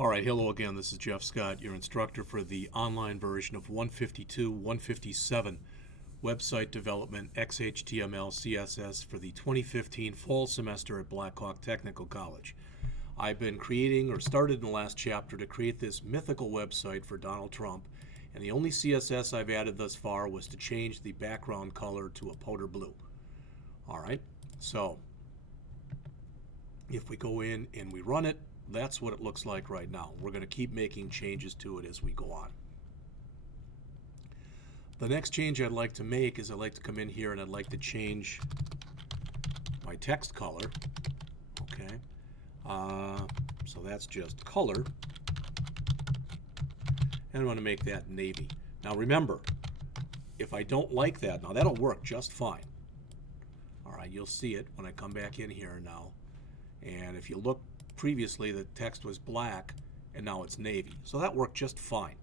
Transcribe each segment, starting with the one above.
All right, hello again. This is Jeff Scott, your instructor for the online version of 152, 157 website development XHTML CSS for the 2015 fall semester at Blackhawk Technical College. I've been creating, or started in the last chapter, to create this mythical website for Donald Trump, and the only CSS I've added thus far was to change the background color to a powder blue. All right, so if we go in and we run it, that's what it looks like right now. We're going to keep making changes to it as we go on. The next change I'd like to make is I'd like to come in here and I'd like to change my text color. Okay, so that's just color, and I'm going to make that navy. Now remember, if I don't like that, now that'll work just fine. All right, you'll see it when I come back in here now, and if you look previously, the text was black and now it's navy, so that worked just fine.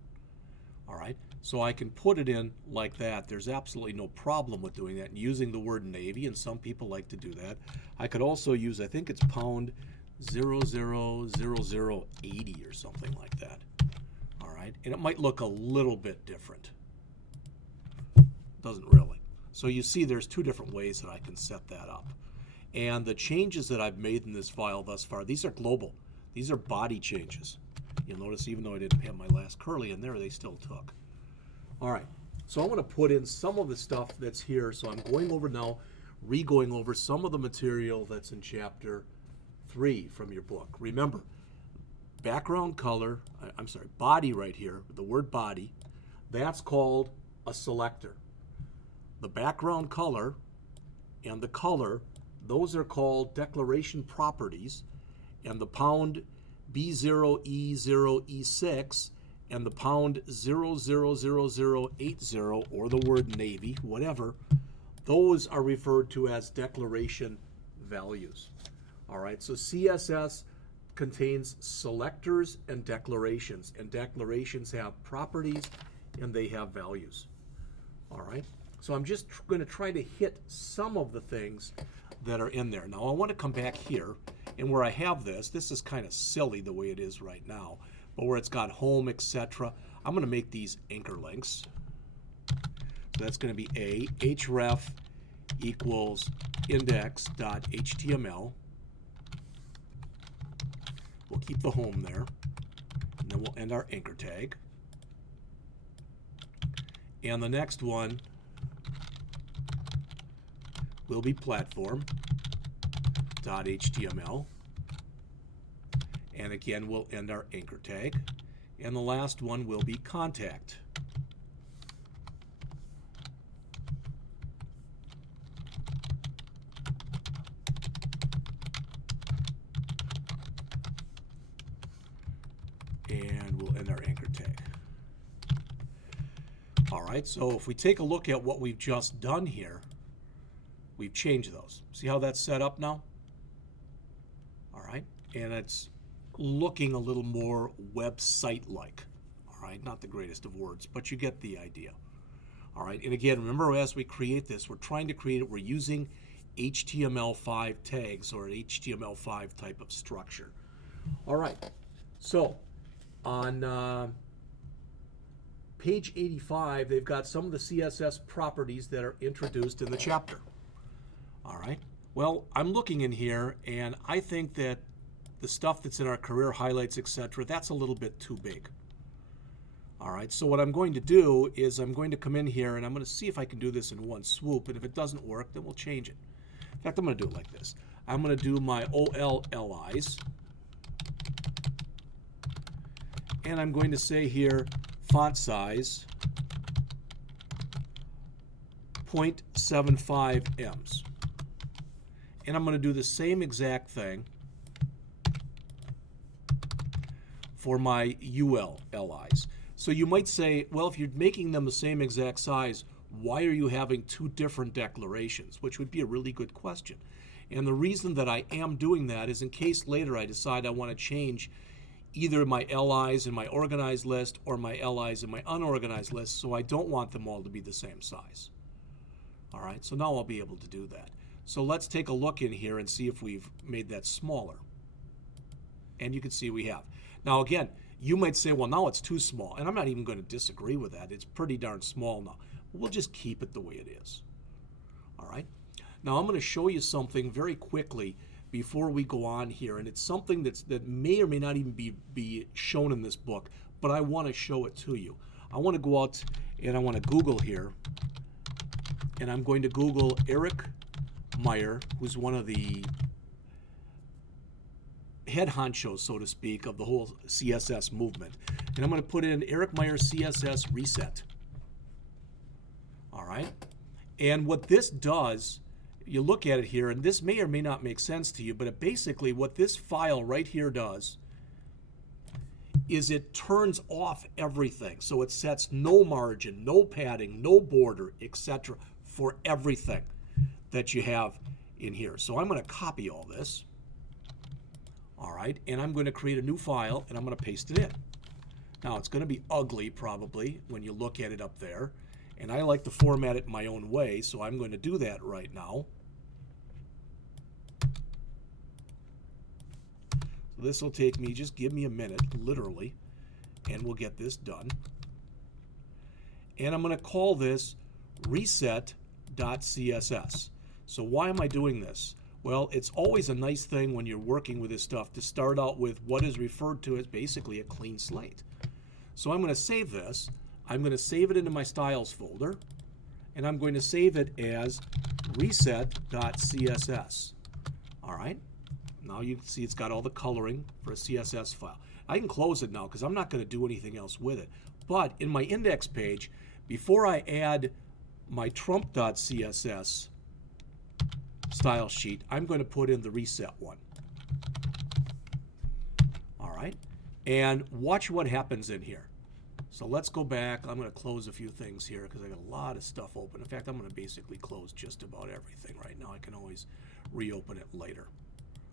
All right, so I can put it in like that. There's absolutely no problem with doing that and using the word navy, and some people like to do that. I could also use, I think it's pound 000080 or something like that. All right, and it might look a little bit different. Doesn't really. So you see there's two different ways that I can set that up. And the changes that I've made in this file thus far, these are global. These are body changes. You'll notice even though I didn't have my last curly in there, they still took. All right, so I'm going to put in some of the stuff that's here. So I'm going over now, re-going over some of the material that's in Chapter 3 from your book. Remember, background color, body right here, the word body, that's called a selector. The background color and the color, those are called declaration properties, and the pound B0E0E6 and the pound 000080, or the word navy, whatever, those are referred to as declaration values. All right, so CSS contains selectors and declarations have properties and they have values. All right, so I'm just going to try to hit some of the things that are in there. Now I want to come back here, and where I have this is kind of silly the way it is right now, but where it's got home, etc., I'm going to make these anchor links. So that's going to be href equals index.html. We'll keep the home there, and then we'll end our anchor tag. And the next one will be platform.html, and again we'll end our anchor tag, and the last one will be contact. And we'll end our anchor tag. All right, so if we take a look at what we've just done here, we've changed those. See how that's set up now? All right, and it's looking a little more website-like. All right, not the greatest of words, but you get the idea. All right, and again, remember as we create this, we're trying to create it, we're using HTML5 tags or an HTML5 type of structure. All right, so on page 85, they've got some of the CSS properties that are introduced in the chapter. All right, well, I'm looking in here, and I think that the stuff that's in our career highlights, etc., that's a little bit too big. All right, so what I'm going to do is I'm going to come in here, and I'm going to see if I can do this in one swoop, and if it doesn't work, then we'll change it. In fact, I'm going to do it like this. I'm going to do my OLLIs, and I'm going to say here, font size 0.75 ems. And I'm going to do the same exact thing for my ULLIs. So you might say, well, if you're making them the same exact size, why are you having two different declarations? Which would be a really good question. And the reason that I am doing that is in case later I decide I want to change either my LIs in my organized list or my LIs in my unorganized list, so I don't want them all to be the same size. All right, so now I'll be able to do that. So let's take a look in here and see if we've made that smaller. And you can see we have. Now again, you might say, well, now it's too small, and I'm not even going to disagree with that. It's pretty darn small now. We'll just keep it the way it is. All right. Now I'm going to show you something very quickly before we go on here, and it's something that may or may not even be shown in this book, but I want to show it to you. I want to go out and I want to Google here, and I'm going to Google Eric Meyer, who's one of the head honchos, so to speak, of the whole CSS movement. And I'm going to put in Eric Meyer CSS reset. All right. And what this does, you look at it here, and this may or may not make sense to you, but basically what this file right here does is it turns off everything. So it sets no margin, no padding, no border, etc. for everything that you have in here. So I'm going to copy all this. All right, and I'm going to create a new file, and I'm going to paste it in. Now, it's going to be ugly, probably, when you look at it up there. And I like to format it my own way, so I'm going to do that right now. So this will take me, just give me a minute, literally, and we'll get this done. And I'm going to call this reset.css. So why am I doing this? Well, it's always a nice thing when you're working with this stuff to start out with what is referred to as basically a clean slate. So I'm going to save this. I'm going to save it into my styles folder, and I'm going to save it as reset.css. All right. Now you can see it's got all the coloring for a CSS file. I can close it now because I'm not going to do anything else with it. But in my index page, before I add my trump.css style sheet, I'm going to put in the reset one. All right. And watch what happens in here. So let's go back. I'm going to close a few things here because I got a lot of stuff open. In fact, I'm going to basically close just about everything right now. I can always reopen it later.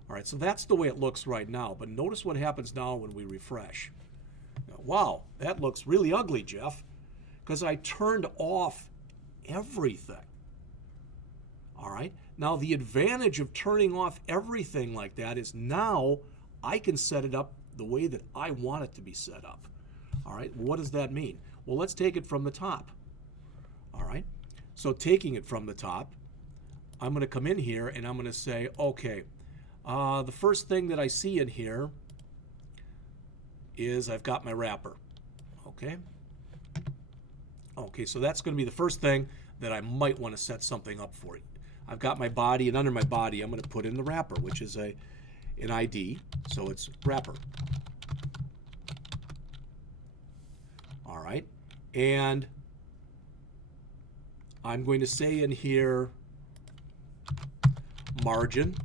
All right, so that's the way it looks right now. But notice what happens now when we refresh. Now, wow, that looks really ugly, Jeff, because I turned off everything. All right. Now, the advantage of turning off everything like that is now I can set it up the way that I want it to be set up. All right. What does that mean? Well, let's take it from the top. All right. So taking it from the top, I'm going to come in here and I'm going to say, okay, the first thing that I see in here is I've got my wrapper. Okay. Okay, so that's going to be the first thing that I might want to set something up for. I've got my body, and under my body, I'm going to put in the wrapper, which is an ID, so it's wrapper. All right, and I'm going to say in here margin,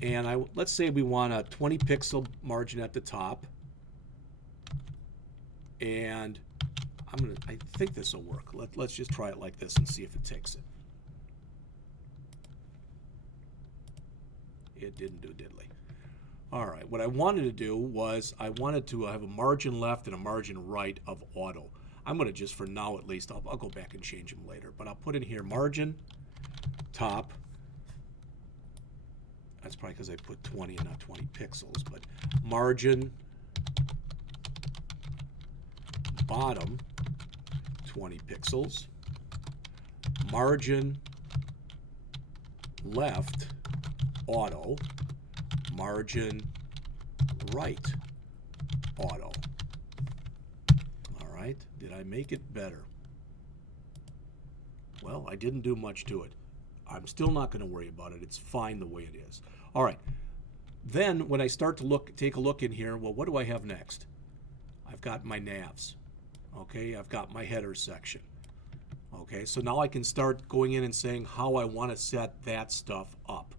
and let's say we want a 20 pixel margin at the top, and I think this will work. Let's just try it like this and see if it takes it. It didn't do diddly. All right, what I wanted to do was I wanted to have a margin left and a margin right of auto. I'm going to just, for now at least, I'll go back and change them later, but I'll put in here margin, top. That's probably because I put 20 and not 20 pixels, but margin, bottom, 20 pixels, margin, left, auto, margin, right, auto. All right, did I make it better? Well, I didn't do much to it. I'm still not going to worry about it. It's fine the way it is. All right, then when I start to take a look in here, well, what do I have next? I've got my navs. Okay, I've got my header section. Okay, so now I can start going in and saying how I want to set that stuff up.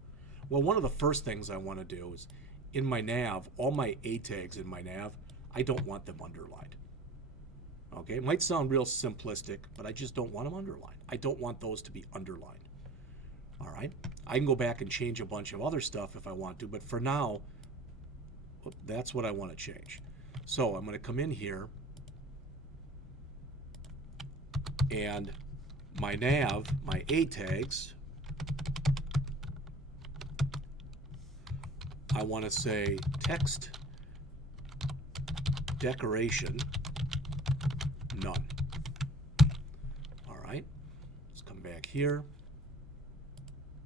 Well, one of the first things I want to do is in my nav, all my A tags in my nav, I don't want them underlined. Okay, it might sound real simplistic, but I just don't want them underlined. I don't want those to be underlined. All right, I can go back and change a bunch of other stuff if I want to, but for now, that's what I want to change. So I'm going to come in here, and my nav, my A tags, I want to say text decoration, none. All right, let's come back here,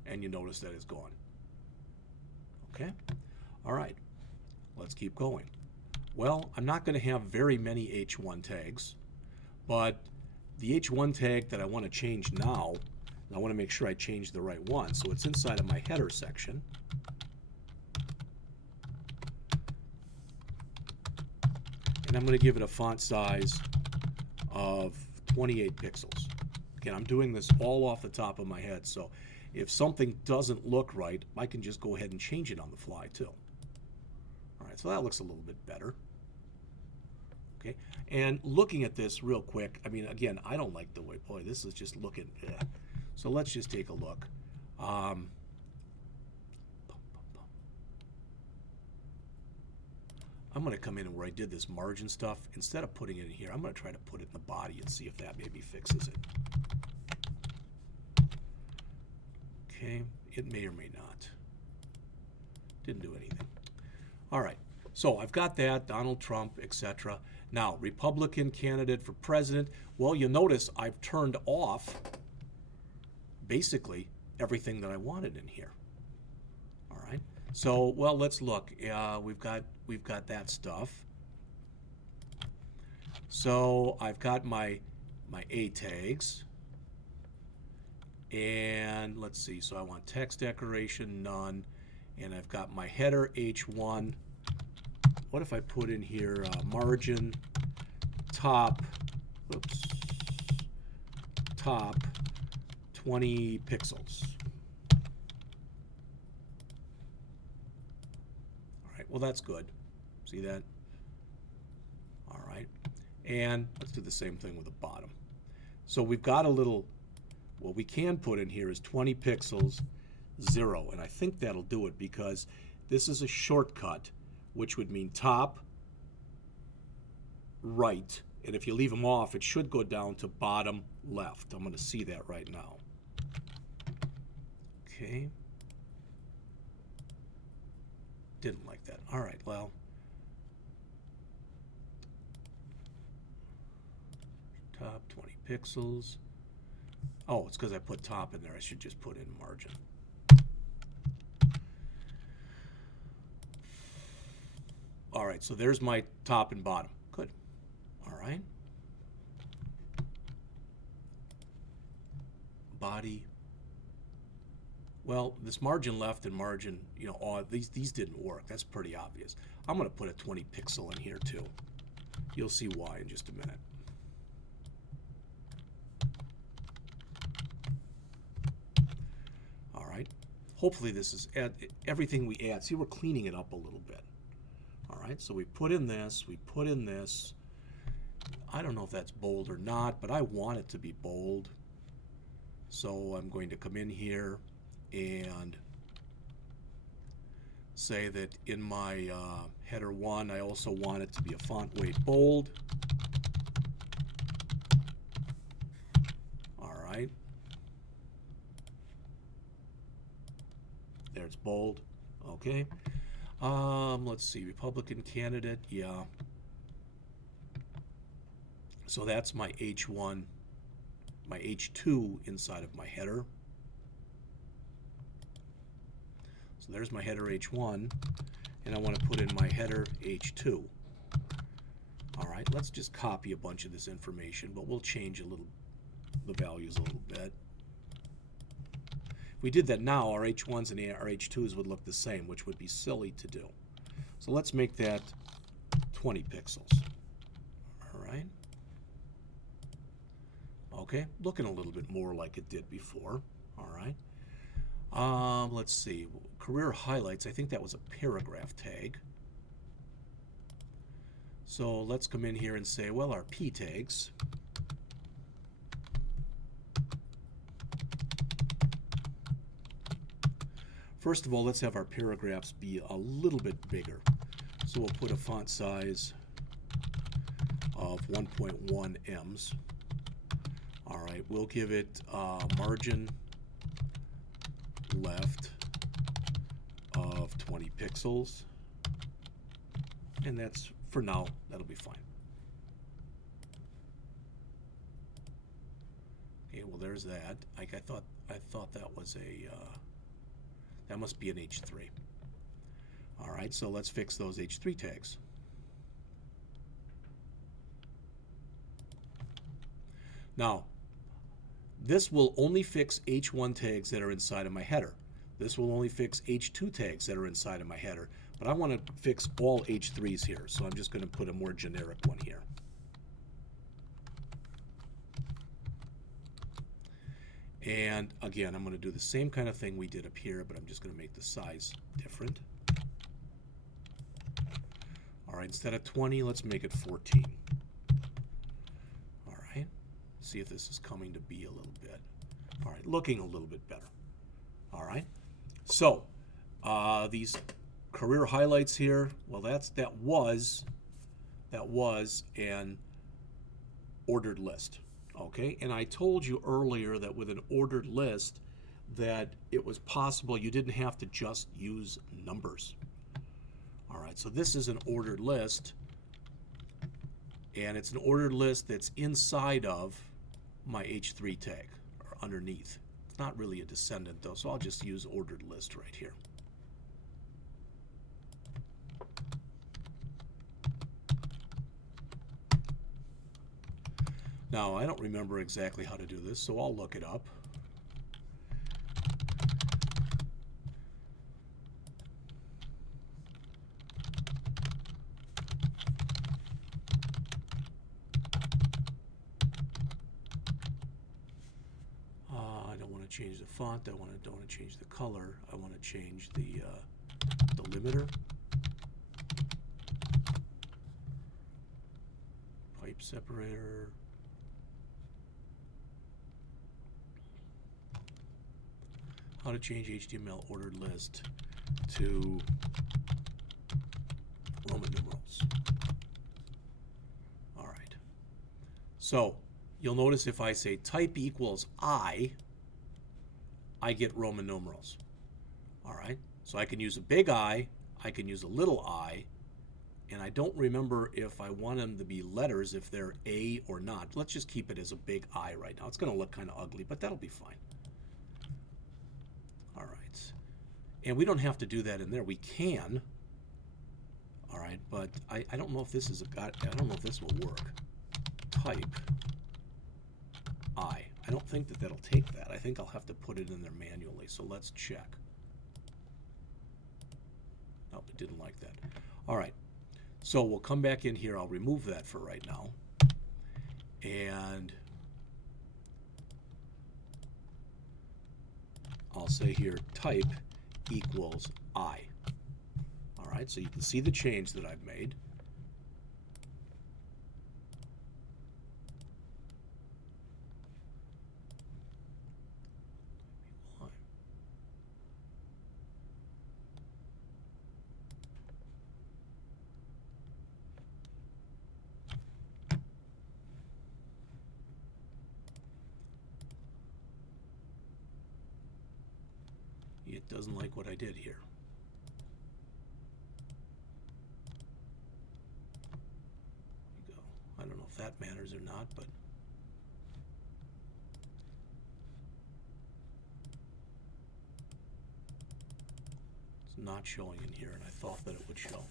and you notice that it's gone. Okay, all right, let's keep going. Well, I'm not going to have very many H1 tags, but the H1 tag that I want to change now, I want to make sure I change the right one, so it's inside of my header section. And I'm going to give it a font size of 28 pixels. Again, I'm doing this all off the top of my head, so if something doesn't look right, I can just go ahead and change it on the fly too. All right, so that looks a little bit better. Okay, and looking at this real quick, I mean, again, I don't like the way, boy, this is just looking, so let's just take a look. I'm going to come in where I did this margin stuff. Instead of putting it in here, I'm going to try to put it in the body and see if that maybe fixes it. Okay, it may or may not. Didn't do anything. All right, so I've got that, Donald Trump, etc. Now, Republican candidate for president. Well, you'll notice I've turned off basically everything that I wanted in here. All right. So, well, let's look. We've got that stuff. So I've got my A tags, and let's see. So I want text decoration, none, and I've got my header H1. What if I put in here margin top? Oops. Top 20 pixels. Well, that's good. See that? All right. And let's do the same thing with the bottom. So we've got a little, what we can put in here is 20 pixels, 0. And I think that'll do it because this is a shortcut, which would mean top, right. And if you leave them off, it should go down to bottom, left. I'm going to see that right now. Okay. Didn't like that. All right, well, top 20 pixels. Oh, it's because I put top in there. I should just put in margin. All right, so there's my top and bottom. Good. All right. Body. Well, this margin left and margin, you know, these didn't work. That's pretty obvious. I'm going to put a 20 pixel in here too. You'll see why in just a minute. All right. Hopefully this is everything we add. See, we're cleaning it up a little bit. All right. So we put in this. We put in this. I don't know if that's bold or not, but I want it to be bold. So I'm going to come in here and say that in my header 1, I also want it to be a font weight bold. All right. There it's bold. Okay. Let's see, Republican candidate, yeah. So that's my H1, my H2 inside of my header. So there's my header H1, and I want to put in my header H2. All right, let's just copy a bunch of this information, but we'll change the values a little bit. If we did that now, our H1s and our H2s would look the same, which would be silly to do. So let's make that 20 pixels. All right. Okay, looking a little bit more like it did before. All right. Let's see, career highlights, I think that was a paragraph tag. So let's come in here and say, well, our P tags. First of all, let's have our paragraphs be a little bit bigger. So we'll put a font size of 1.1 ems. All right, we'll give it margin left of 20 pixels. And that's, for now, that'll be fine. Okay, well there's that. I thought that was a, that must be an H3. All right, so let's fix those H3 tags. Now, this will only fix H1 tags that are inside of my header. This will only fix H2 tags that are inside of my header. But I want to fix all H3s here, so I'm just going to put a more generic one here. And again, I'm going to do the same kind of thing we did up here, but I'm just going to make the size different. All right, instead of 20, let's make it 14. All right, see if this is coming to be a little bit. All right, looking a little bit better. All right, so these career highlights here, well, that was an ordered list. Okay, and I told you earlier that with an ordered list that it was possible you didn't have to just use numbers. All right, so this is an ordered list, and it's an ordered list that's inside of my H3 tag, or underneath. It's not really a descendant though, so I'll just use ordered list right here. Now, I don't remember exactly how to do this, so I'll look it up. I don't want to change the font. I don't want to change the color. I want to change the limiter. Pipe separator. How to change HTML ordered list to Roman numerals. All right. So you'll notice if I say type equals I get Roman numerals. All right. So I can use a big I can use a little I, and I don't remember if I want them to be letters, if they're A or not. Let's just keep it as a big I right now. It's going to look kind of ugly, but that'll be fine. All right, and we don't have to do that in there. We can. All right, but I don't know if this is I don't know if this will work. Type I. I don't think that that'll take that. I think I'll have to put it in there manually. So let's check. Nope, it didn't like that. All right, so we'll come back in here. I'll remove that for right now, and I'll say here type equals I. All right, so you can see the change that I've made. It doesn't like what I did here. There you go. I don't know if that matters or not, but it's not showing in here, and I thought that it would show.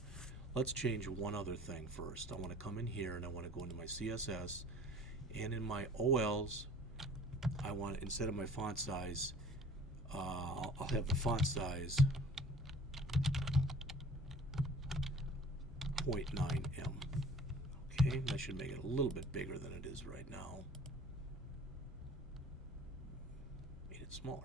Let's change one other thing first. I want to come in here and I want to go into my CSS, and in my OLs, I want, instead of my font size, I'll have the font size 0.9 em. Okay, that should make it a little bit bigger than it is right now. Made it smaller.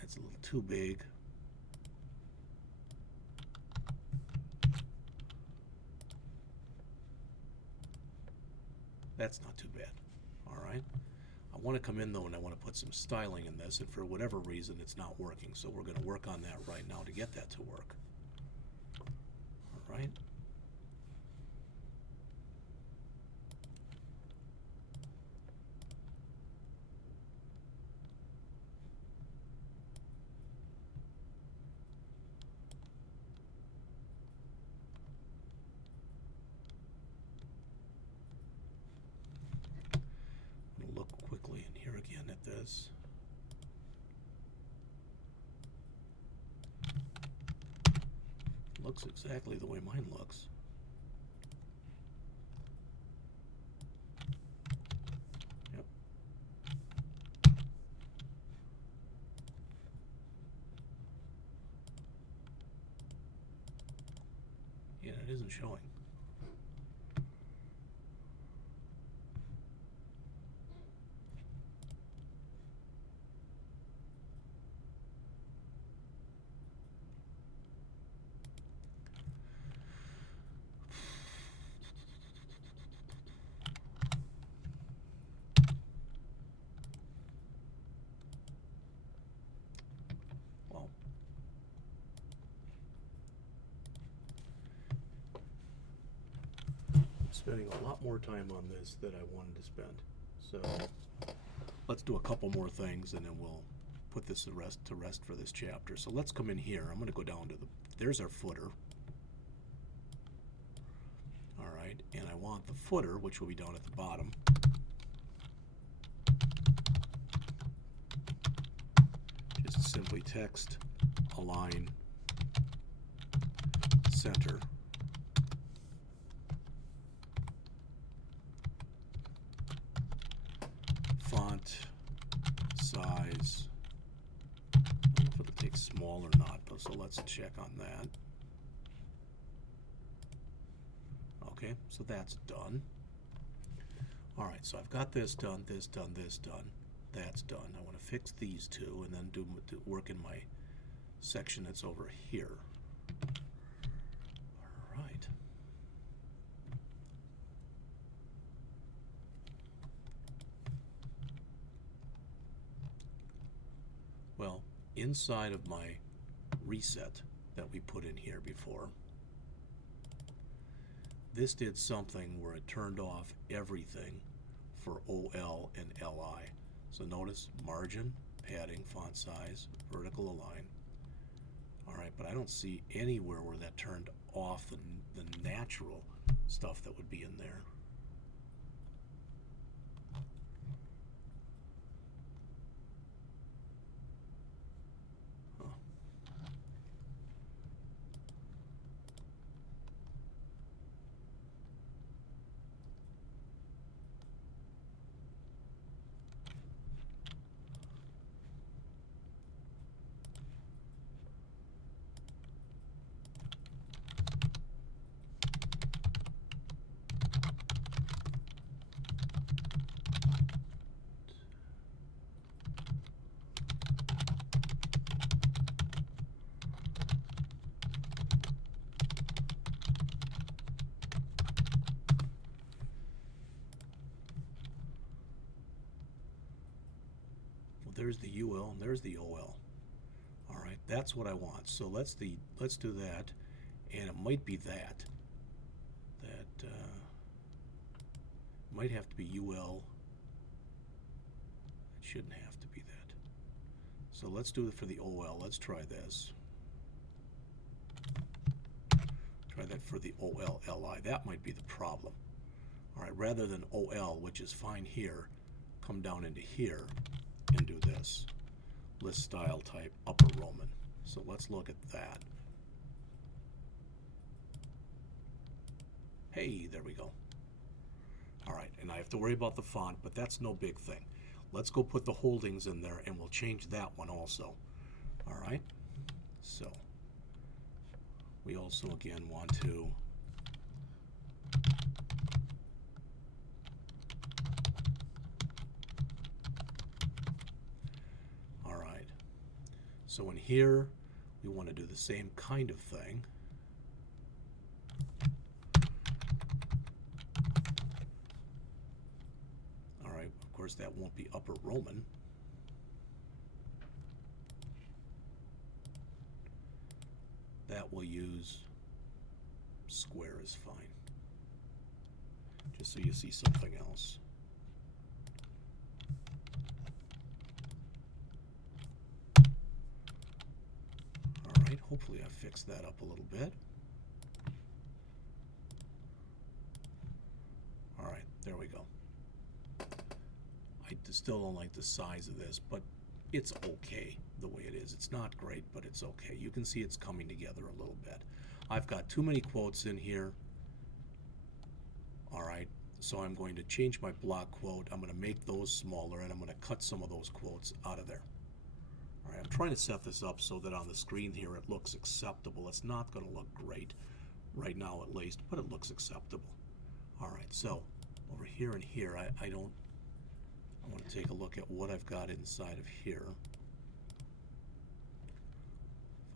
That's a little too big. That's not too bad. All right. I want to come in though and I want to put some styling in this, and for whatever reason it's not working, so we're going to work on that right now to get that to work. All right. Look quickly in here again at this. Looks exactly the way mine looks. Yep. Yeah, it isn't showing. Spending a lot more time on this than I wanted to spend. So let's do a couple more things and then we'll put this to rest for this chapter. So let's come in here. I'm going to go down to there's our footer. All right, and I want the footer, which will be down at the bottom. Just simply text align center. Font size, I don't know if it'll take small or not, but so let's check on that. Okay, so that's done. All right, so I've got this done, this done, this done, that's done. I want to fix these two and then do work in my section that's over here. All right. Well, inside of my reset that we put in here before, this did something where it turned off everything for OL and LI. So notice margin, padding, font size, vertical align. All right, but I don't see anywhere where that turned off the natural stuff that would be in there. There's the UL and there's the OL. All right, that's what I want. So let's do that, and it might be that might have to be UL. It shouldn't have to be that. So let's do it for the OL. Let's try this. Try that for the OL-LI. That might be the problem. All right, rather than OL, which is fine here, come down into here and do this. List style type upper Roman. So let's look at that. Hey, there we go. All right, and I have to worry about the font, but that's no big thing. Let's go put the holdings in there and we'll change that one also. All right, so we also again want to so in here, we want to do the same kind of thing. All right, of course, course, that won't be upper Roman. That will use square is fine. Just so you see something else. All right, hopefully I fixed that up a little bit. All right, there we go. I still don't like the size of this, but it's okay the way it is. It's not great, but it's okay. You can see it's coming together a little bit. I've got too many quotes in here. All right, so I'm going to change my block quote. I'm going to make those smaller, and I'm going to cut some of those quotes out of there. All right, I'm trying to set this up so that on the screen here it looks acceptable. It's not going to look great right now at least, but it looks acceptable. All right, so over here and here, I want to take a look at what I've got inside of here.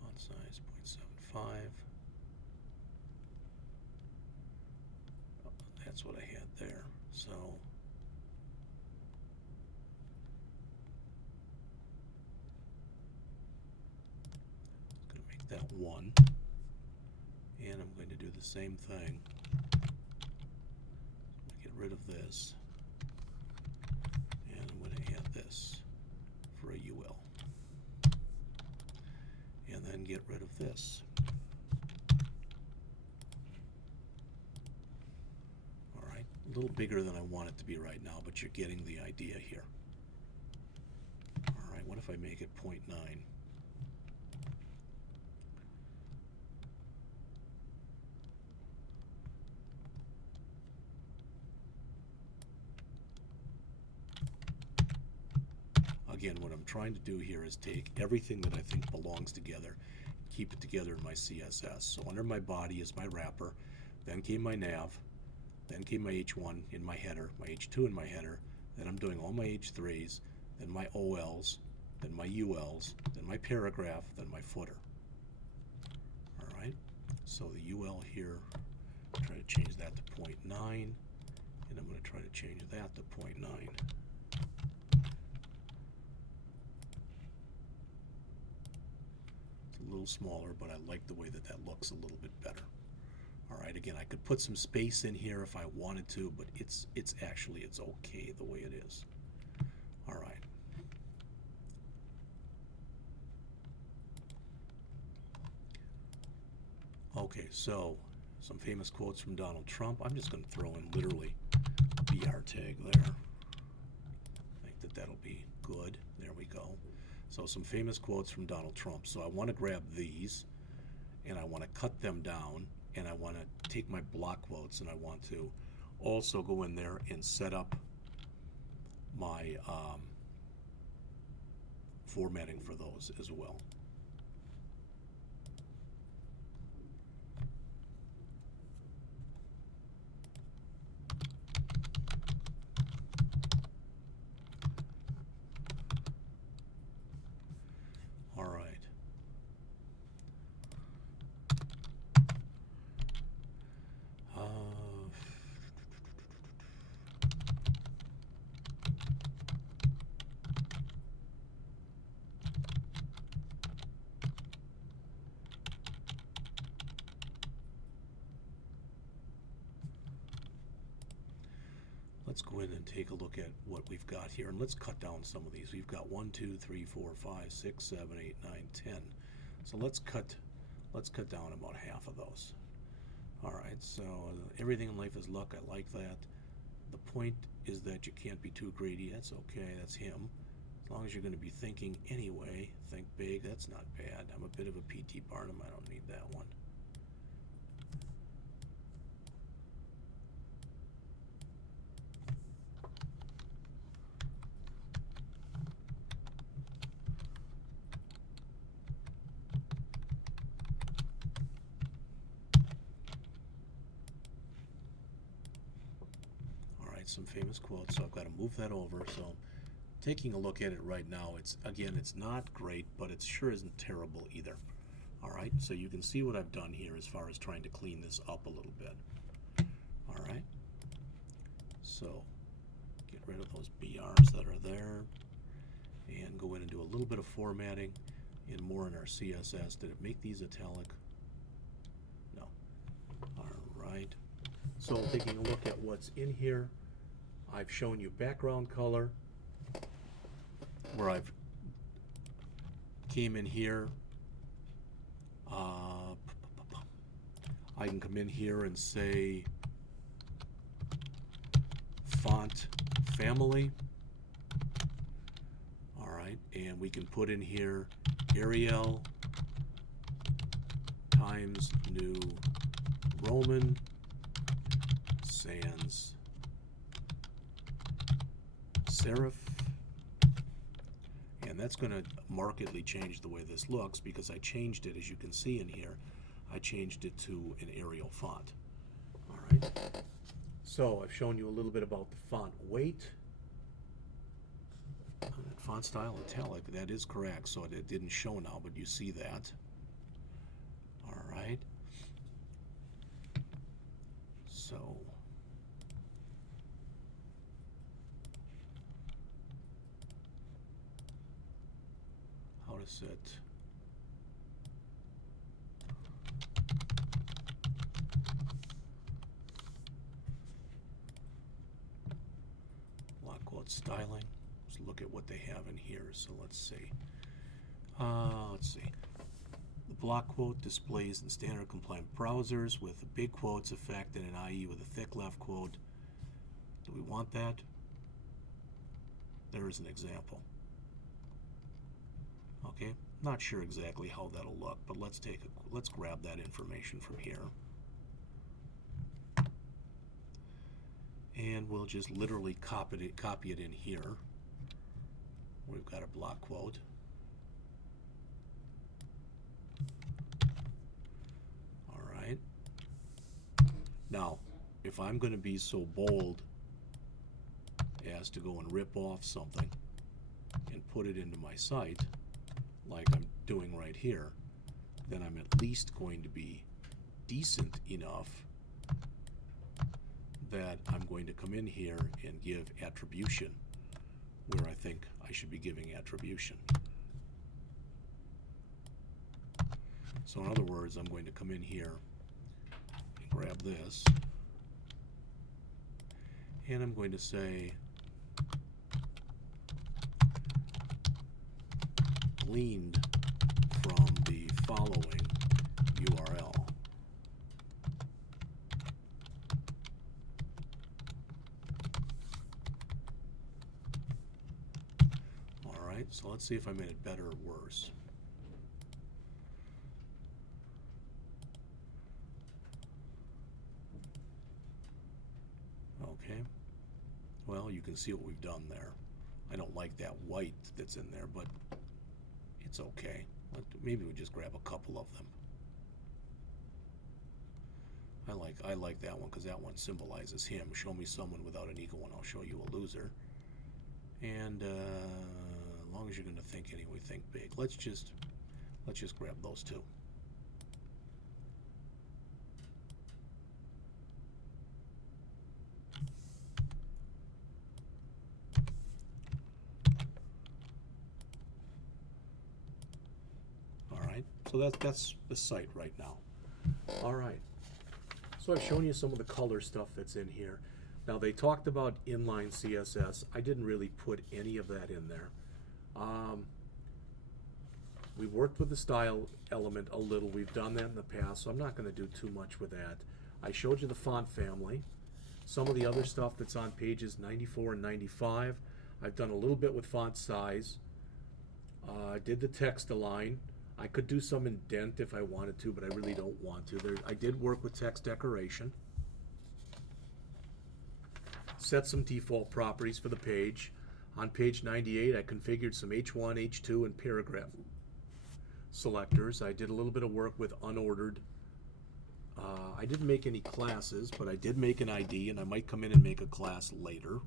Font size 0.75. Oh, that's what I had there. So I'm going to make that 1. And I'm going to do the same thing. Get rid of this. And I'm going to add this for a UL. And then get rid of this. All right, a little bigger than I want it to be right now, but you're getting the idea here. All right, what if I make it 0.9? Again, what I'm trying to do here is take everything that I think belongs together, keep it together in my CSS. So under my body is my wrapper, then came my nav, then came my H1 in my header, my H2 in my header, then I'm doing all my H3s, then my OLs, then my ULs, then my paragraph, then my footer. All right, so the UL here, try to change that to 0.9, and I'm going to try to change that to 0.9. A little smaller, but I like the way that that looks a little bit better. All right, again, I could put some space in here if I wanted to, but it's okay the way it is. All right. Okay, so some famous quotes from Donald Trump. I'm just going to throw in literally a BR tag there. I think that that'll be good. There we go. So some famous quotes from Donald Trump. So I want to grab these, and I want to cut them down, and I want to take my block quotes, and I want to also go in there and set up my formatting for those as well. Let's go in and take a look at what we've got here, and let's cut down some of these. We've got 1, 2, 3, 4, 5, 6, 7, 8, 9, 10. So let's cut down about half of those. All right, so everything in life is luck. I like that. The point is that you can't be too greedy. That's okay. That's him. As long as you're going to be thinking anyway, think big. That's not bad. I'm a bit of a P.T. Barnum. I don't need that one. Some famous quotes, so I've got to move that over. So taking a look at it right now, it's not great, but it sure isn't terrible either. All right, so you can see what I've done here as far as trying to clean this up a little bit. All right, so get rid of those BRs that are there and go in and do a little bit of formatting and more in our CSS. Did it make these italic? No. All right. So taking a look at what's in here, I've shown you background color, where I've came in here. I can come in here and say font family. All right, and we can put in here Arial times New Roman sans serif. And that's going to markedly change the way this looks because I changed it, as you can see in here. I changed it to an Arial font. All right. So I've shown you a little bit about the font weight. Font style italic, that is correct. So it didn't show now, but you see that. All right. So how to set block quote styling. Let's look at what they have in here. So let's see. The block quote displays in standard compliant browsers with a big quotes effect and an IE with a thick left quote. Do we want that? There is an example. Okay, not sure exactly how that'll look, but let's grab that information from here. And we'll just literally copy it in here. We've got a block quote. All right. Now, if I'm going to be so bold as to go and rip off something and put it into my site, like I'm doing right here, then I'm at least going to be decent enough that I'm going to come in here and give attribution where I think I should be giving attribution. So in other words, I'm going to come in here and grab this, and I'm going to say gleaned from the following URL. All right, so let's see if I made it better or worse. Okay, well, you can see what we've done there. I don't like that white that's in there, but it's okay. Maybe we just grab a couple of them. I like that one because that one symbolizes him. Show me someone without an ego and I'll show you a loser. And as long as you're going to think anyway, think big. Let's just grab those two. So that's the site right now. All right. So I've shown you some of the color stuff that's in here. Now they talked about inline CSS. I didn't really put any of that in there. We worked with the style element a little. We've done that in the past, so I'm not going to do too much with that. I showed you the font family. Some of the other stuff that's on pages 94 and 95. I've done a little bit with font size. I did the text align. I could do some indent if I wanted to, but I really don't want to. I did work with text decoration. Set some default properties for the page. On page 98, I configured some H1, H2, and paragraph selectors. I did a little bit of work with unordered. I didn't make any classes, but I did make an ID, and I might come in and make a class later.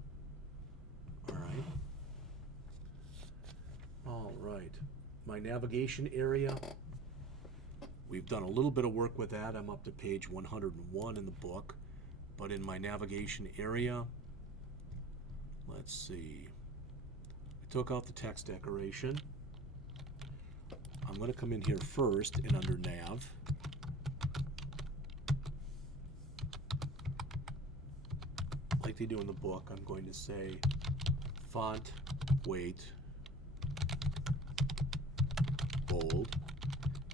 All right. All right. My navigation area, we've done a little bit of work with that. I'm up to page 101 in the book, but in my navigation area, let's see. I took out the text decoration. I'm going to come in here first and under nav. Like they do in the book, I'm going to say font weight bold,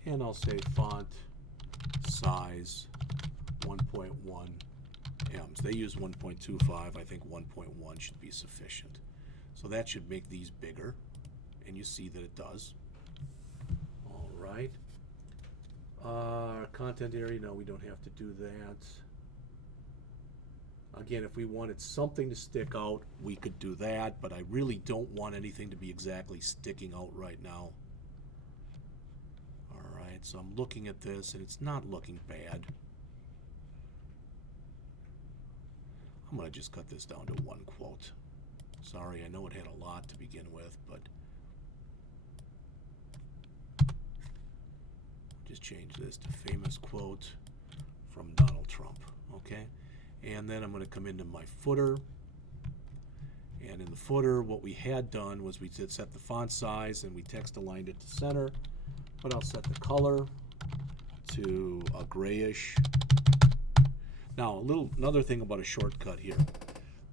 and I'll say font size 1.1 ems. They use 1.25. I think 1.1 should be sufficient. So that should make these bigger, and you see that it does. All right. Content area, no, we don't have to do that. Again, if we wanted something to stick out, we could do that, but I really don't want anything to be exactly sticking out right now. All right, so I'm looking at this, and it's not looking bad. I'm going to just cut this down to one quote. Sorry, I know it had a lot to begin with, but just change this to famous quote from Donald Trump, okay? And then I'm going to come into my footer, and in the footer what we had done was we did set the font size and we text aligned it to center, but I'll set the color to a grayish. Now another thing about a shortcut here,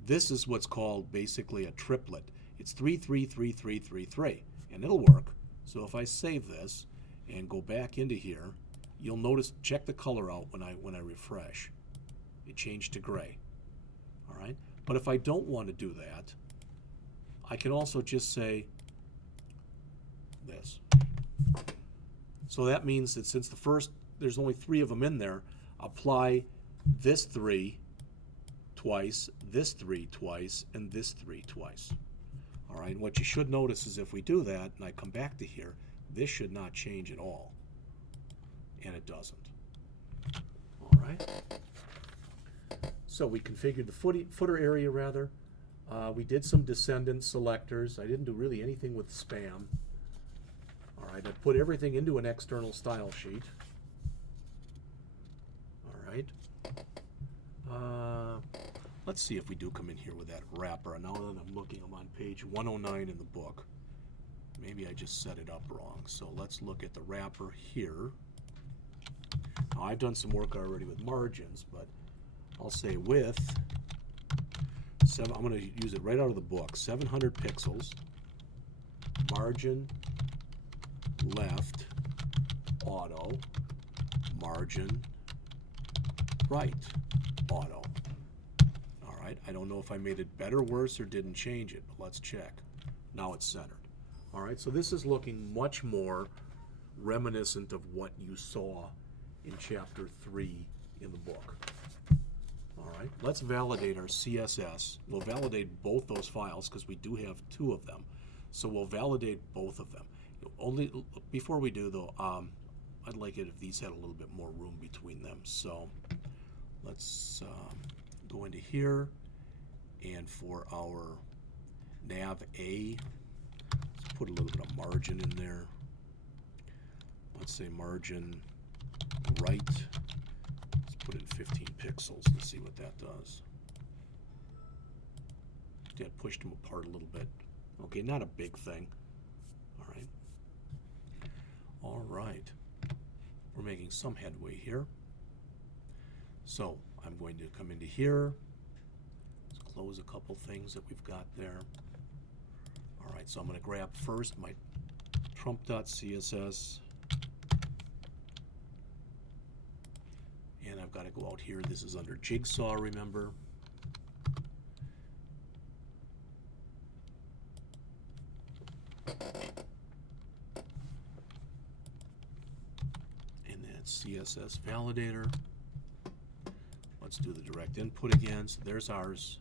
this is what's called basically a triplet. It's 3 3 3 3 3 3, and it'll work. So if I save this and go back into here, you'll notice, check the color out when I refresh. It changed to gray. All right, but if I don't want to do that, I can also just say this. So that means that since there's only 3 of them in there, apply this 3 twice, this 3 twice, and this 3 twice. All right, and what you should notice is if we do that and I come back to here, this should not change at all, and it doesn't. All right. So we configured the footer area rather. We did some descendant selectors. I didn't do really anything with spam. All right, I put everything into an external style sheet. All right. Let's see if we do come in here with that wrapper. Now that I'm looking, I'm on page 109 in the book. Maybe I just set it up wrong. So let's look at the wrapper here. Now I've done some work already with margins, but I'll say width, I'm going to use it right out of the book, 700 pixels, margin left, auto, margin right, auto. All right, I don't know if I made it better, worse, or didn't change it, but let's check. Now it's centered. All right, so this is looking much more reminiscent of what you saw in Chapter 3 in the book. All right, let's validate our CSS. We'll validate both those files because we do have 2 of them. So we'll validate both of them. Before we do though, I'd like it if these had a little bit more room between them. So let's go into here, and for our nav A, let's put a little bit of margin in there. Let's say margin right. Let's put in 15 pixels to see what that does. That pushed them apart a little bit. Okay, not a big thing. All right. All right. We're making some headway here. So I'm going to come into here. Let's close a couple things that we've got there. All right, so I'm going to grab first my trump.css. And I've got to go out here. This is under Jigsaw, remember. And that's CSS validator. Let's do the direct input again. So there's ours.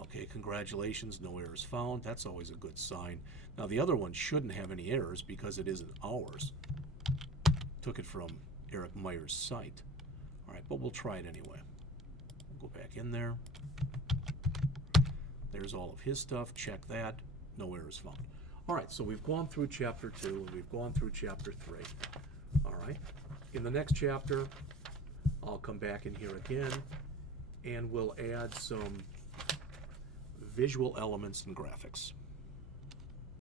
Okay, congratulations, no errors found. That's always a good sign. Now the other one shouldn't have any errors because it isn't ours. Took it from Eric Meyer's site. All right, but we'll try it anyway. We'll go back in there. There's all of his stuff. Check that. No errors found. All right, so we've gone through Chapter 2 and we've gone through Chapter 3. All right, in the next chapter, I'll come back in here again and we'll add some visual elements and graphics.